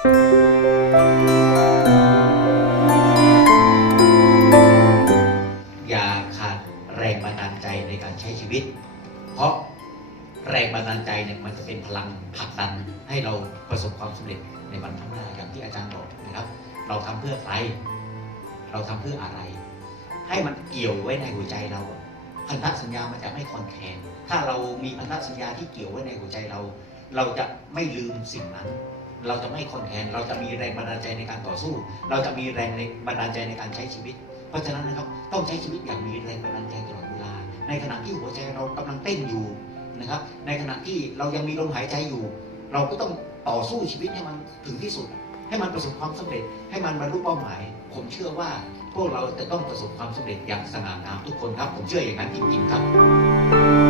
อย่าขาดแรงบันดาลใจในการใช้ชีวิต เพราะแรงบันดาลใจเนี่ยมันจะเป็นพลังผลักดันให้เราประสบความสำเร็จในวันข้างหน้าอย่างที่อาจารย์บอกนะครับ เราทำเพื่อใคร เราทำเพื่ออะไร ให้มันเกี่ยวไว้ในหัวใจเราพันธสัญญามันจะไม่คอนแคลนถ้าเรามีพันธสัญญาที่เกี่ยวไว้ในหัวใจเรา เราจะไม่ลืมสิ่งนั้น เราจะไม่คนแคลนเราจะมีแรงบันดาลใจในการต่อสู้ เราจะมีแรงบันดาลใจในการใช้ชีวิต เพราะฉะนั้นนะครับต้องใช้ชีวิตอย่างมีแรงบันดาลใจตลอดเวลา ในขณะที่หัวใจเรากำลังเต้นอยู่นะครับ ในขณะที่เรายังมีลมหายใจอยู่ เราก็ต้องต่อสู้ชีวิตให้มันถึงที่สุด ให้มันประสบความสำเร็จ ให้มันบรรลุเป้าหมาย ผมเชื่อว่าพวกเราจะต้องประสบความสำเร็จอย่างสง่างามทุกคนครับ ผมเชื่ออย่างนั้นจริงๆครับ